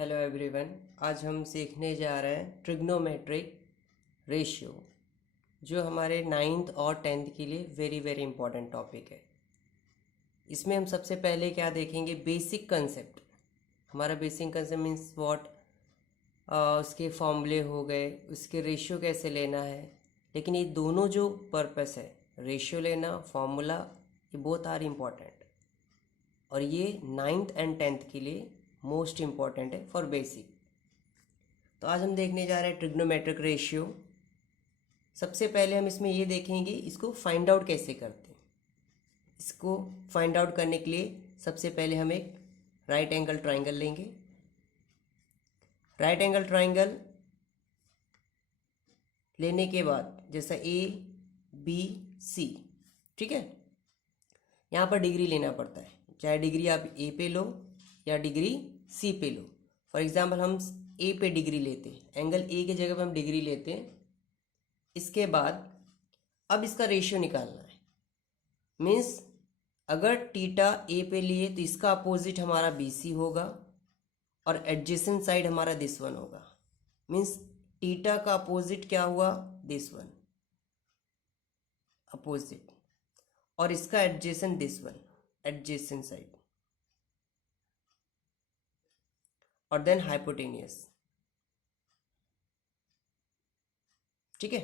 Hello everyone. आज हम सीखने जा रहे हैं ट्रिग्नोमेट्रिक रेशियो, जो हमारे नाइन्थ और टेंथ के लिए वेरी वेरी इंपॉर्टेंट टॉपिक है। इसमें हम सबसे पहले क्या देखेंगे, बेसिक कंसेप्ट। हमारा बेसिक कंसेप्ट मीन्स व्हाट, उसके फॉर्मूले हो गए, उसके रेशियो कैसे लेना है। लेकिन ये दोनों जो पर्पस है, रेशियो लेना, फॉर्मूला, ये बोथ आर इम्पॉर्टेंट, और ये नाइन्थ एंड टेंथ के लिए मोस्ट इम्पॉर्टेंट है फॉर बेसिक। तो आज हम देखने जा रहे हैं ट्रिग्नोमेट्रिक रेशियो। सबसे पहले हम इसमें ये देखेंगे इसको फाइंड आउट कैसे करते हैं। इसको फाइंड आउट करने के लिए सबसे पहले हम एक राइट एंगल ट्राइंगल लेंगे। राइट एंगल ट्राइंगल लेने के बाद जैसा ए बी सी, ठीक है, यहाँ पर डिग्री लेना पड़ता है, चाहे डिग्री आप ए पे लो या डिग्री सी पे लो। फॉर एग्जाम्पल हम ए पे डिग्री लेते हैं, एंगल ए की जगह पे हम डिग्री लेते हैं। इसके बाद अब इसका रेशियो निकालना है। मीन्स अगर टीटा ए पे लिए तो इसका अपोजिट हमारा बी सी होगा और एडजेसेंट साइड हमारा दिस वन होगा। मीन्स टीटा का अपोजिट क्या हुआ, दिस वन अपोजिट, और इसका adjacent this one, adjacent side, और देन हाइपोटेनियस, ठीक है,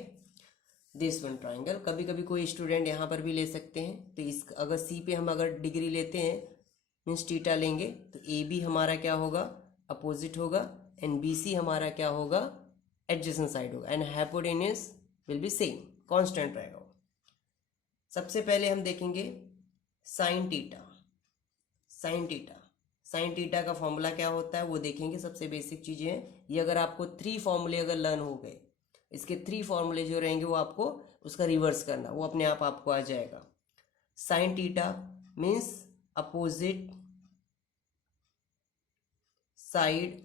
दिस वन ट्राइंगल। कभी कभी कोई स्टूडेंट यहाँ पर भी ले सकते हैं। तो इस अगर सी पे हम अगर डिग्री लेते हैं मीन्स टीटा लेंगे, तो ए बी हमारा क्या होगा, अपोजिट होगा, एंड बी सी हमारा क्या होगा, एडजेसेंट साइड होगा, and hypotenuse will be same, constant रहेगा। सबसे पहले हम देखेंगे sine theta. Sine theta, sine theta का फॉर्मूला क्या होता है वो देखेंगे। सबसे बेसिक चीजें हैं ये। अगर आपको 3 फॉर्मूले अगर लर्न हो गए, इसके 3 फॉर्मूले जो रहेंगे वो आपको उसका रिवर्स करना, वो अपने आप आपको आ जाएगा। Sine theta means opposite side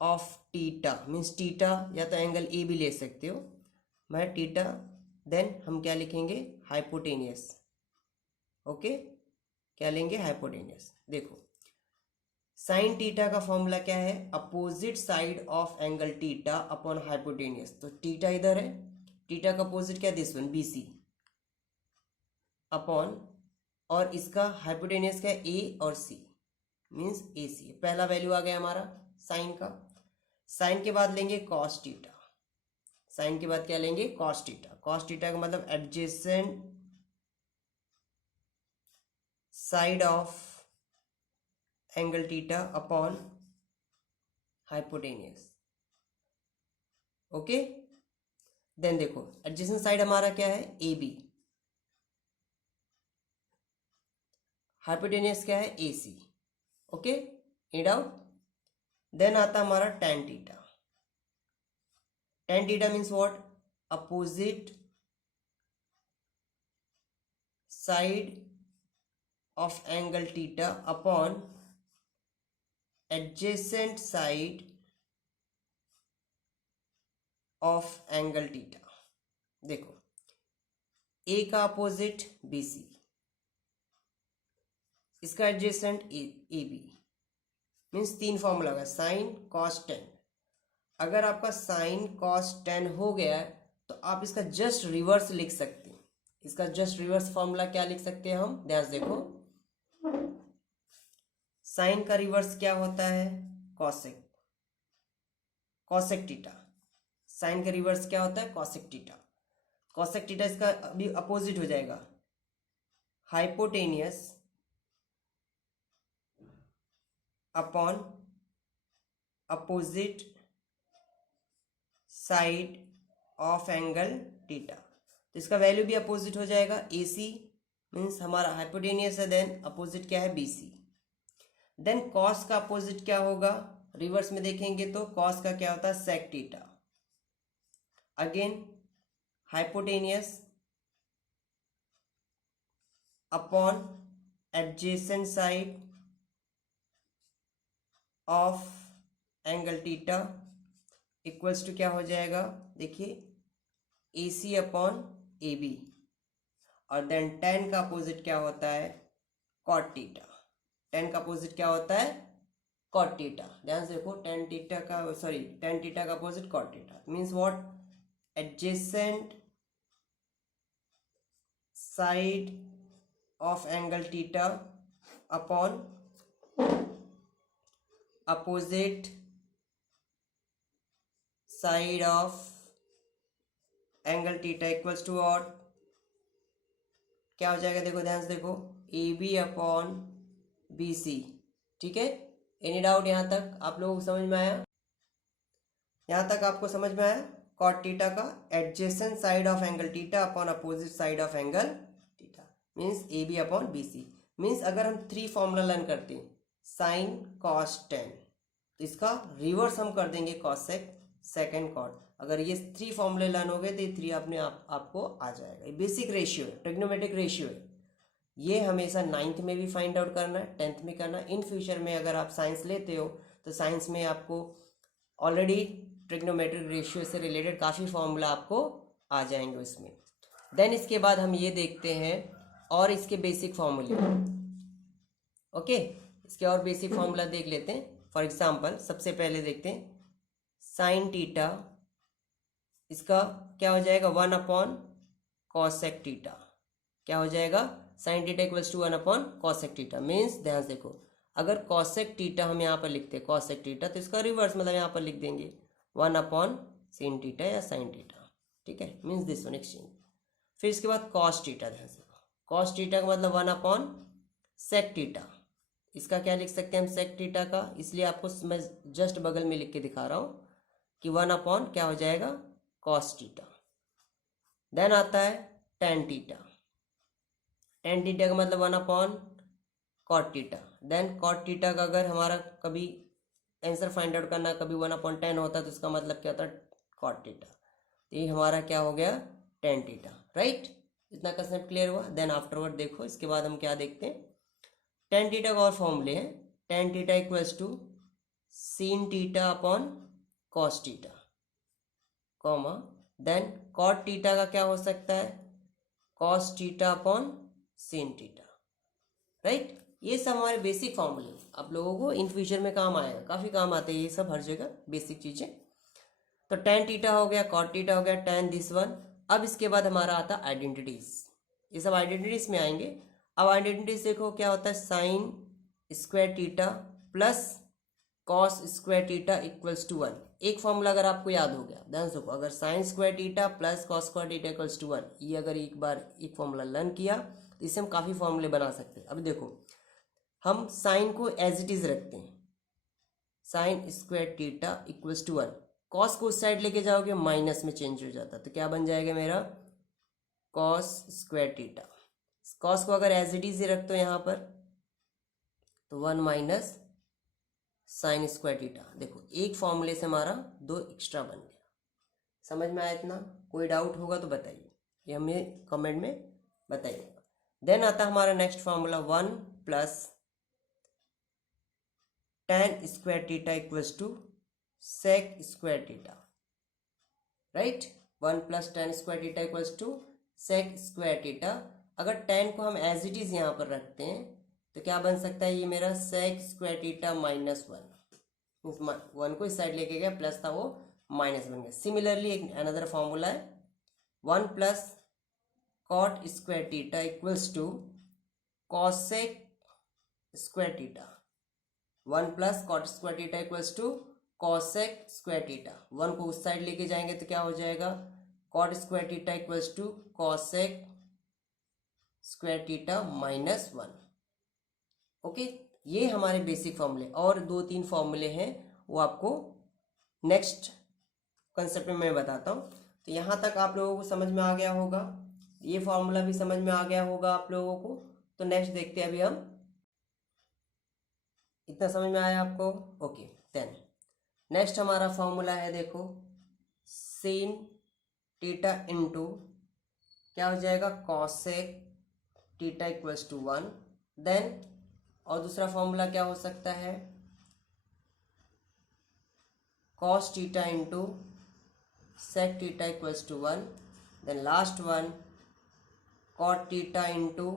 of theta, means theta या तो एंगल ए भी ले सकते हो, मैं टीटा, देन हम क्या लिखेंगे, हाइपोटेनियस। ओके, क्या लेंगे, हाइपोटेनियस। देखो साइन टीटा का फॉर्मूला क्या है, opposite side of angle theta upon hypotenuse. तो टीटा इधर है, टीटा का अपोजिट क्या, this one, B C, upon, और इसका हाइपोटेनियस क्या है, ए और सी, मीन्स ए सी। पहला वैल्यू आ गया हमारा साइन का। साइन के बाद लेंगे कॉस टीटा। साइन के बाद क्या लेंगे, कॉस टीटा। कॉस टीटा का मतलब adjacent side of angle theta upon hypotenuse. Okay, then देखो एडजेसेंट साइड हमारा क्या है, ए बी, हाइपोटेनियस क्या है, A C. Okay, a doubt. Then आता हमारा tan theta. tan theta means what, opposite side of angle theta upon adjacent side of angle theta. देखो A का अपोजिट बी सी, इसका adjacent A B, means 3 formula होगा, sine cos tan. अगर आपका sign cos ten हो गया है तो आप इसका जस्ट रिवर्स लिख सकते हैं। इसका जस्ट रिवर्स फॉर्मूला क्या लिख सकते हैं हम, ध्यान से देखो। साइन का रिवर्स क्या होता है, कॉसेक, कॉसेक टीटा। साइन का रिवर्स क्या होता है, कॉसेक टीटा। कॉसेक टीटा इसका अभी अपोजिट हो जाएगा, hypotenuse upon opposite side of angle theta. तो इसका वैल्यू भी अपोजिट हो जाएगा, ए सी मीन्स हमारा हाइपोटेनियस है, देन अपोजिट क्या है, बी सी। देन कॉस का अपोजिट क्या होगा, रिवर्स में देखेंगे तो कॉस का क्या होता है, sec theta. Again hypotenuse upon adjacent side of angle theta equals to क्या हो जाएगा, देखिए A C upon A B, और देन tan का अपोजिट क्या होता है, कॉट टीटा। tan का अपोजिट क्या होता है, कॉट थीटा। ध्यान से देखो, टेन थीटा का opposite cot theta means what, adjacent side of angle theta upon opposite side of angle theta equals to what, क्या हो जाएगा, देखो ध्यान से देखो, A B upon B C. ठीक है, एनी डाउट यहाँ तक आप लोगों को समझ में आया? यहाँ तक आपको समझ में आया? कॉट थीटा का adjacent side of angle theta upon opposite side of angle theta means A B upon B C. Means अगर हम 3 फॉर्मूला लर्न करते हैं, साइन कॉस टेन, तो इसका रिवर्स हम कर देंगे कॉस सेक सेकेंड कॉट। अगर ये 3 फॉर्मूले लर्न हो गए तो ये 3 अपने आपको आ जाएगा। ये बेसिक रेशियो है, ट्रिग्नोमेट्रिक रेशियो है। ये हमेशा 9th में भी फाइंड आउट करना है, 10th में करना है। इन फ्यूचर में अगर आप साइंस लेते हो तो साइंस में आपको ऑलरेडी ट्रिग्नोमेट्रिक रेशियो से रिलेटेड काफ़ी फॉर्मूला आपको आ जाएंगे उसमें। देन इसके बाद हम ये देखते हैं और इसके बेसिक फॉर्मूले। ओके, इसके और बेसिक फॉर्मूला देख लेते हैं। फॉर एग्जांपल सबसे पहले देखते हैं साइन थीटा, इसका क्या हो जाएगा, 1 अपॉन कॉसेक थीटा। क्या हो जाएगा, sine theta equals to 1 upon cosec theta. Means ध्यान से देखो, अगर कॉसेक थीटा हम यहाँ पर लिखते हैं कॉसेक थीटा, तो इसका रिवर्स मतलब यहाँ पर लिख देंगे 1 अपॉन sin थीटा या साइन थीटा। ठीक है, मीन्स दिस वन एक्सचेंज। फिर इसके बाद कॉस थीटा, ध्यान से कॉस थीटा का मतलब 1 अपॉन सेक थीटा। इसका क्या लिख सकते हैं हम, सेक थीटा का, इसलिए आपको मैं जस्ट बगल में लिख के दिखा रहा हूँ कि 1 अपॉन क्या हो जाएगा, कॉस थीटा। देन आता है टेन थीटा, टेन थीटा का मतलब 1 upon cot theta. Then cot theta का अगर हमारा कभी आंसर फाइंड आउट करना कभी 1 अपॉन 10 होता है तो इसका मतलब क्या होता है, कॉट थीटा। तो ये हमारा क्या हो गया, टेन थीटा। राइट, इतना कंसेप्ट क्लियर हुआ। देन आफ्टरवर्ड देखो, इसके बाद हम क्या देखते हैं, टेन थीटा का और फॉर्मूले हैं। Tan theta equals to sin theta upon cos theta, comma then cot theta का क्या हो सकता है, cos theta upon sin theta. Right, ये सब हमारे बेसिक फॉर्मूले आप लोगों को इन फ्यूचर में काम आएगा, काफ़ी काम आते हैं ये सब हर जगह बेसिक चीज़ें। तो टेन थीटा हो गया, कॉट थीटा हो गया, टेन दिस वन। अब इसके बाद हमारा आता है आइडेंटिटीज, ये सब आइडेंटिटीज में आएंगे। अब आइडेंटिटीज देखो क्या होता है, sine square theta plus cos square theta equals to 1। एक फॉर्मूला अगर आपको याद हो गया, ध्यान से, अगर sine square theta plus cos square theta equals to 1, ये अगर एक बार एक फॉर्मूला लर्न किया तो इससे हम काफ़ी फॉर्मूले बना सकते हैं। अब देखो, हम साइन को एज इट इज रखते हैं, sine square theta equals to 1। Cos को उस साइड लेके जाओगे माइनस में चेंज हो जाता है, तो क्या बन जाएगा मेरा, कॉस स्क्वायर थीटा। कॉस को अगर एज इट इज ही रखते हो यहाँ पर तो 1 माइनस साइन स्क्वायर थीटा। देखो एक फॉर्मूले से हमारा 2 एक्स्ट्रा बन गया। समझ में आया इतना? कोई डाउट होगा तो बताइए, ये हमें कमेंट में बताइएगा। देन आता है हमारा next formula 1 plus tan square theta equals to sec square theta. Right, 1 plus tan square theta equals to sec square theta. अगर टेन को हम एज इट इज यहाँ पर रखते हैं तो क्या बन सकता है, ये मेरा सेक स्क्वायर थीटा माइनस 1। 1 को इस साइड लेके गया, प्लस था वो माइनस बन गया। सिमिलरली एक अनदर फॉर्मूला है 1 plus cot square theta equals to cosec square theta. 1 plus cot square theta equals to cosec square theta. 1 को उस साइड लेके जाएंगे तो क्या हो जाएगा, cot square theta equals to cosec square theta minus 1। Okay, ये हमारे बेसिक फॉर्मूले, और 2-3 फॉर्मूले हैं वो आपको नेक्स्ट कंसेप्ट में मैं बताता हूँ। तो यहाँ तक आप लोगों को समझ में आ गया होगा, ये फॉर्मूला भी समझ में आ गया होगा आप लोगों को। तो नेक्स्ट देखते हैं अभी हम, इतना समझ में आया आपको? ओके, देन नेक्स्ट हमारा फॉर्मूला है, देखो sin थीटा इंटू क्या हो जाएगा, cosec theta equals to 1। Then और दूसरा फॉर्मूला क्या हो सकता है, cos theta into sec theta equals to 1। Then last one cot theta into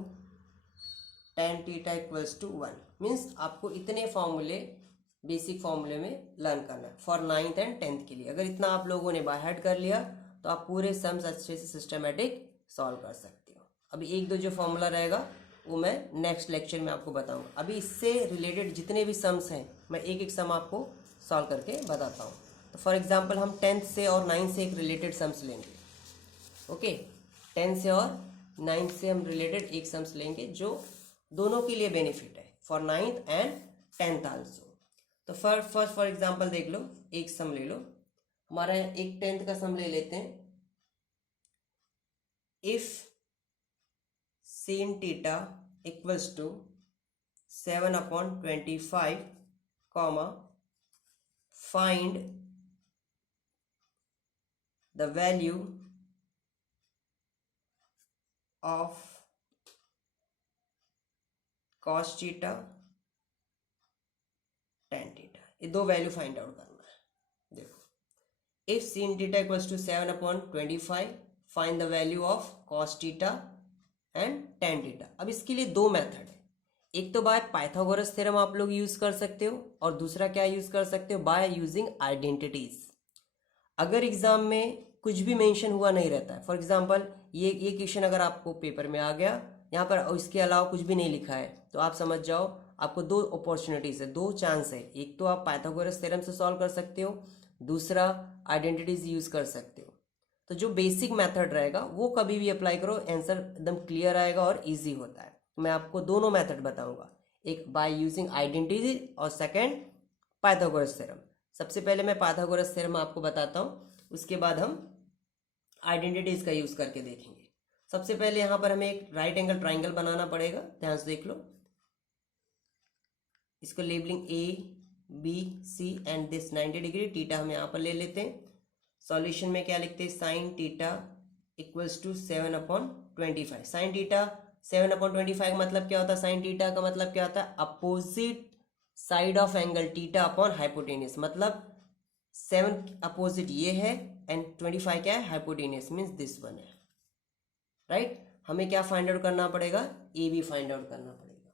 tan theta equals to 1। Means आपको इतने फॉर्मूले बेसिक फॉर्मूले में लर्न करना है फॉर 9th एंड 10th के लिए। अगर इतना आप लोगों ने बाय हार्ट कर लिया तो आप पूरे सम्स अच्छे से सिस्टमेटिक सॉल्व कर सकते हो। अभी एक दो जो फॉर्मूला रहेगा वो मैं नेक्स्ट लेक्चर में आपको बताऊंगा। अभी इससे रिलेटेड जितने भी सम्स हैं मैं एक एक सम आपको सॉल्व करके बताता हूँ। तो फॉर एग्जांपल हम 10th से और 9th से एक रिलेटेड सम्स लेंगे। ओके, 10th से और 9th से हम रिलेटेड एक सम्स लेंगे जो दोनों के लिए बेनिफिट है for 9th and 10th also. तो फर्स्ट फॉर एग्जांपल देख लो, एक सम ले लो। हमारा एक 10th का सम ले लेते हैं। If sin theta equals to 7/25 comma find the value of cos theta tan theta, ये दो वैल्यू फाइंड आउट करना है। देखो, if sin theta equals to 7/25 find the value of cos theta and tan theta. अब इसके लिए दो method है। एक तो बाय पाइथागोरस थ्योरम आप लोग यूज कर सकते हो और दूसरा क्या यूज कर सकते हो, बाय यूजिंग आइडेंटिटीज। अगर एग्जाम में कुछ भी मेंशन हुआ नहीं रहता है, फॉर एग्जांपल ये क्वेश्चन अगर आपको पेपर में आ गया, यहाँ पर इसके अलावा कुछ भी नहीं लिखा है, तो आप समझ जाओ आपको दो अपॉर्चुनिटीज है, दो चांस है। एक तो आप पाइथागोरस थ्योरम से सॉल्व कर सकते हो, दूसरा आइडेंटिटीज यूज कर सकते हो। तो जो बेसिक मेथड रहेगा वो कभी भी अप्लाई करो, आंसर एकदम क्लियर आएगा और इजी होता है। मैं आपको दोनों मेथड बताऊंगा, एक बाय यूजिंग आइडेंटिटीज और सेकंड पाइथागोरस थ्योरम। सबसे पहले मैं पाइथागोरस थ्योरम आपको बताता हूँ, उसके बाद हम आइडेंटिटीज का यूज करके देखेंगे। सबसे पहले यहाँ पर हमें एक राइट एंगल ट्राइंगल बनाना पड़ेगा, ध्यान से देख लो। इसको labelling A B C and this 90 degree, theta हम यहाँ पर ले लेते हैं। सॉल्यूशन में क्या लिखते हैं, sine theta equals to 7/25। Sine theta 7/25 का मतलब क्या होता है, साइन थीटा का मतलब क्या होता है, opposite side of angle theta upon hypotenuse. मतलब 7 अपोजिट ये है एंड 25 क्या है, हाइपोटेनियस, मीन्स दिस वन है, राइट। हमें क्या फाइंड आउट करना पड़ेगा, ए बी फाइंड आउट करना पड़ेगा।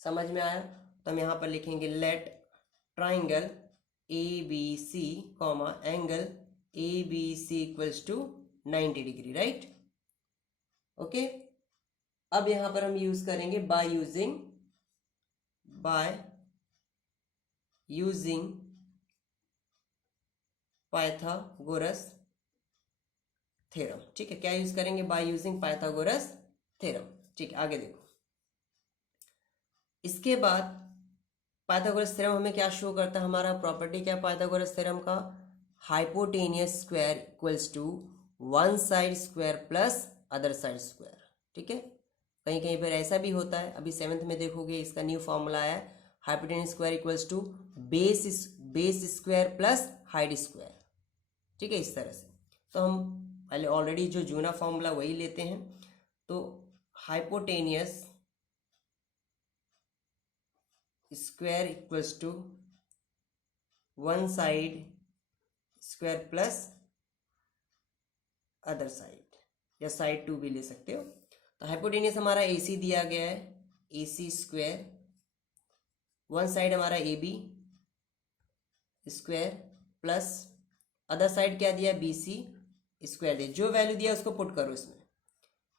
समझ में आया? तो हम यहाँ पर लिखेंगे let triangle A B C comma angle A B C equals to 90 degree, right. Okay, अब यहां पर हम यूज करेंगे बाय यूजिंग पाइथागोरस थ्योरम। ठीक है, क्या यूज करेंगे, बाय यूजिंग पाइथागोरस थ्योरम। ठीक है, आगे देखो। इसके बाद पाइथागोरस थ्योरम हमें क्या शो करता है, हमारा प्रॉपर्टी क्या है पाइथागोरस थ्योरम का, hypotenuse square equals to one side square plus other side square. ठीक है, कहीं कहीं पर ऐसा भी होता है, अभी 7th में देखोगे इसका न्यू फॉर्मूला आया है, hypotenuse square equals to base square plus height square. ठीक है, इस तरह से। तो हम पहले ऑलरेडी जो जूना फॉर्मूला वही लेते हैं। तो hypotenuse square equals to one side square plus other side, या साइड 2 भी ले सकते हो। तो हाइपोटेनियस हमारा AC दिया गया है, AC स्क्वायर, वन साइड हमारा AB square plus other side क्या दिया, BC स्क्वायर दिया। जो वैल्यू दिया उसको पुट करो इसमें।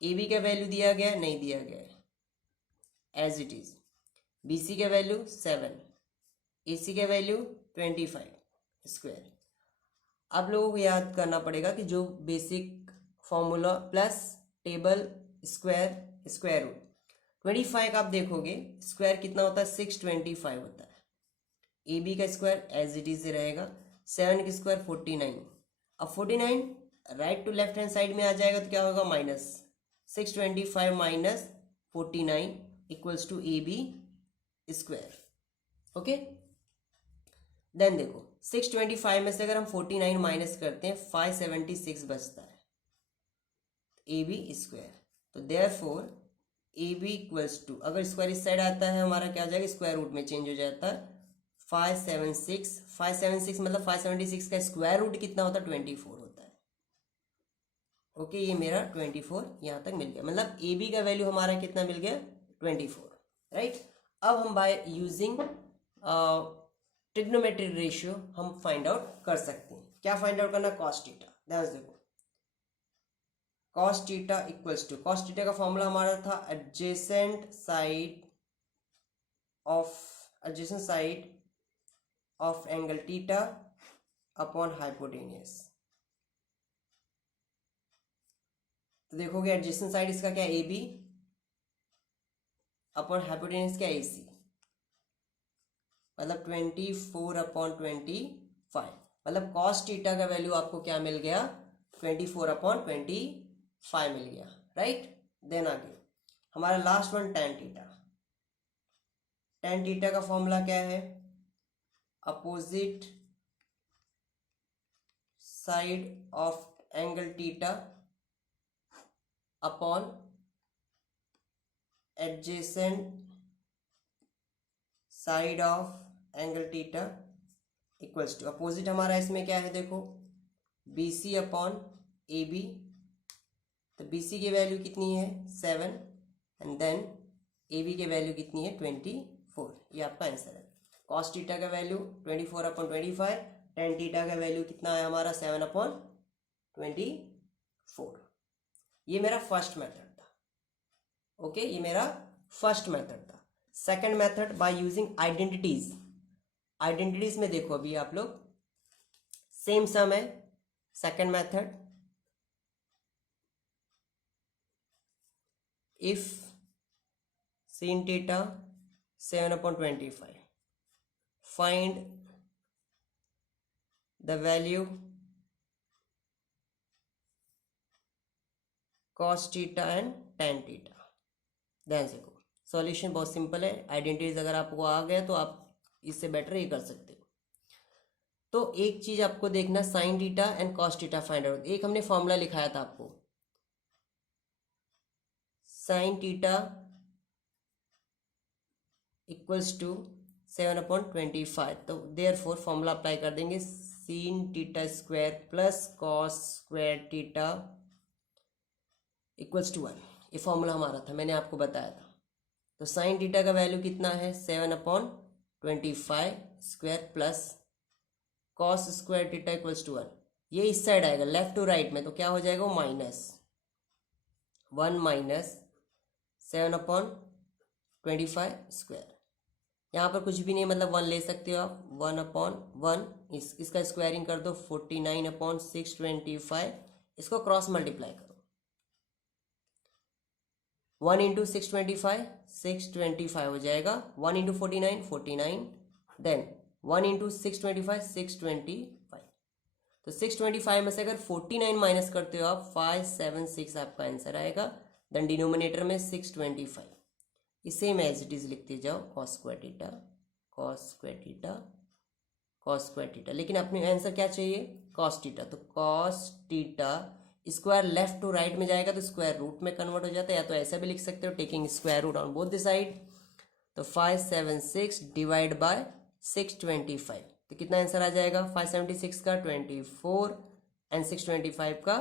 AB का वैल्यू दिया गया, नहीं दिया गया है एज इट इज। BC का वैल्यू 7, AC का वैल्यू 25 स्क्वायर। आप लोगों को याद करना पड़ेगा कि जो basic formula plus table square square root 25 का आप देखोगे स्क्वायर कितना होता है, 625 होता है। AB का स्क्वायर एज इट इज रहेगा, 7 का स्क्वायर 49। अब 49 right to left hand side में आ जाएगा तो क्या होगा, minus 625 minus 49 equals to AB square. Okay, then देखो 625 में से अगर हम 49 माइनस करते हैं 576 बचता है, AB स्क्वायर। तो देयरफॉर AB इक्वल्स टू, अगर स्क्वायर इस साइड आता है हमारा क्या हो जाएगा, स्क्वायर रूट में चेंज हो जाता है, 576 मतलब 576 का स्क्वायर रूट कितना होता है, 24 होता है। ओके, ये मेरा 24 यहाँ तक मिल गया, मतलब AB का वैल्यू हमारा कितना मिल गया, 24, राइट। अब हम बाय यूजिंग ट्रिग्नोमेट्रिक रेशियो हम फाइंड आउट कर सकते हैं। क्या फाइंड आउट करना? Cos theta. ध्यान से देखो, cos theta equals to, cos theta का फॉर्मूला हमारा था adjacent side of angle theta upon hypotenuse. तो देखोगे एडजेसेंट साइड इसका क्या है? ए बी अपॉन हाइपोटेनियस क्या है? ए सी। मतलब 24/25। मतलब कॉस थीटा का वैल्यू आपको क्या मिल गया? 24/25 मिल गया, राइट। देन आगे हमारा last one tan theta. tan theta का फॉर्मूला क्या है? Opposite side of angle theta upon adjacent side of angle theta equals to, opposite हमारा इसमें क्या है? देखो BC अपॉन AB। तो BC की वैल्यू कितनी है? 7 एंड देन AB की वैल्यू कितनी है? 24। ये आपका आंसर है। कॉस थीटा का वैल्यू 24/25, tan थीटा का वैल्यू कितना है हमारा? 7/24। ये मेरा फर्स्ट मेथड था। ओके, ये मेरा फर्स्ट मेथड था। Second method by using identities. Identities में देखो अभी आप लोग सेम सम है। Second method, if sin theta 7/25, find the value cos theta and tan theta. ध्यान से देखो, सॉल्यूशन बहुत सिंपल है। आइडेंटिटीज अगर आपको आ गया तो आप इससे बेटर ही कर सकते हो। तो एक चीज आपको देखना, sine theta and cos theta find out. एक हमने फॉर्मूला लिखाया था आपको, साइन थीटा इक्वल्स टू 7/25। तो देयरफॉर फॉर्मूला अप्लाई कर देंगे, sin theta square plus cos square theta equals to 1। ये फॉर्मूला हमारा था, मैंने आपको बताया था। तो साइन थीटा का वैल्यू कितना है? 7/25 square plus cos square theta equals to 1। ये इस साइड आएगा लेफ्ट टू राइट में, तो क्या हो जाएगा? वो -1 माइनस 7/25 स्क्वायर। यहाँ पर कुछ भी नहीं, मतलब 1 ले सकते हो आप। 1/1, इसका स्क्वायरिंग कर दो, 49/625। इसको क्रॉस मल्टीप्लाई करो, 1 इंटू 625 हो जाएगा। 1 इंटू 49, देन 1 इंटू 625। तो 625 में से अगर 49 माइनस करते हो आप, 576 आपका आंसर आएगा। देन डिनोमिनेटर में 625। इसे मैं एज इट इज लिखते जाओ, cos square theta, cos square theta, cos square theta. लेकिन अपने आंसर क्या चाहिए? Cos theta. तो cos theta square left to right में जाएगा तो स्क्वायर रूट में कन्वर्ट हो जाता है, या तो ऐसा भी लिख सकते हो, taking square root on both the side. तो 576 डिवाइड बाय 625, तो कितना आंसर आ जाएगा? 576 का 24 एंड 625 का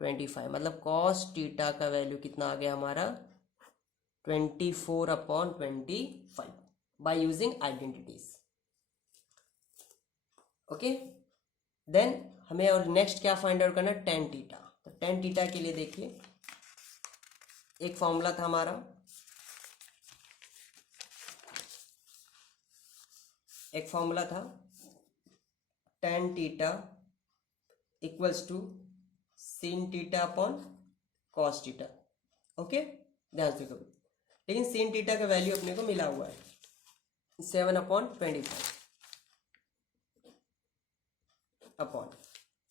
25। मतलब कॉस थीटा का वैल्यू कितना आ गया हमारा? 24/25 by using identities. Okay, then हमें और नेक्स्ट क्या फाइंड आउट करना है? tan theta. तो tan थीटा के लिए देखिए, एक फॉर्मूला था हमारा, tan theta equals to sin theta upon cos theta. Okay, ध्यान से करो। लेकिन sin थीटा का वैल्यू अपने को मिला हुआ है 7/25 अपॉन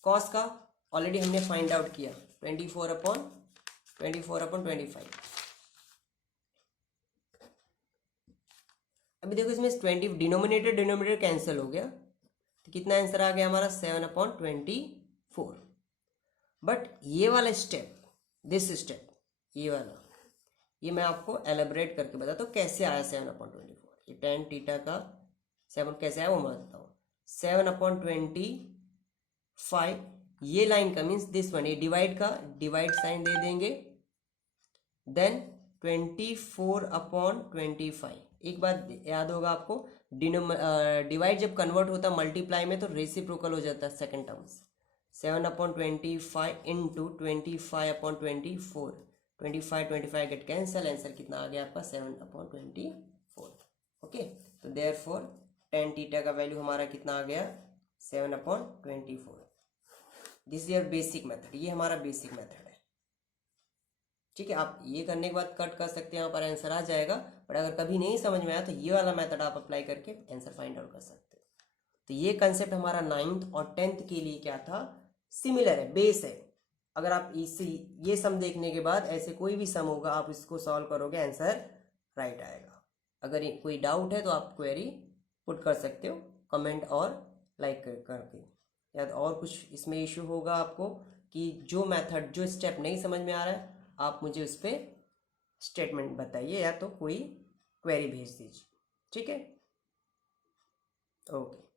कॉस का ऑलरेडी हमने फाइंड आउट किया 24/25। अभी देखो इसमें 20 डिनोमिनेटर कैंसिल हो गया, तो कितना आंसर आ गया हमारा? 7/24। बट ये वाला स्टेप, दिस स्टेप, ये वाला, ये मैं आपको एलेबरेट करके बताता हूँ कैसे आया 7/24। ये tan थीटा का 7 कैसे आया वो मैं बताता हूँ। 7/25, ये लाइन का मीन्स दिस वन, ये डिवाइड का डिवाइड साइन दे देंगे। देन 24/25, एक बात याद होगा आपको, डिवाइड जब कन्वर्ट होता है मल्टीप्लाई में तो रेसिप्रोकल हो जाता है second terms. 7/25 into 25/24, 25 get cancel, answer कितना आ गया आपका 7/24। ओके, तो देयरफॉर tan थीटा का वैल्यू हमारा कितना आ गया 7/24। This is your basic method, ये हमारा बेसिक मेथड है। ठीक है, आप ये करने के बाद कट कर सकते हैं, यहाँ पर आंसर आ जाएगा। बट अगर कभी नहीं समझ में आया तो ये वाला मेथड आप अप्लाई करके आंसर फाइंड आउट कर सकते हो। तो ये कंसेप्ट हमारा 9th और 10th के लिए क्या था, सिमिलर है, बेस है। अगर आप इसी ये सम देखने के बाद ऐसे कोई भी सम होगा आप इसको सॉल्व करोगे, आंसर राइट आएगा। अगर कोई डाउट है तो आप क्वेरी पुट कर सकते हो कमेंट और लाइक करके, या तो और कुछ इसमें इशू होगा आपको कि जो मेथड जो स्टेप नहीं समझ में आ रहा है आप मुझे उस पर स्टेटमेंट बताइए या तो कोई क्वेरी भेज दीजिए। ठीक है, ओके।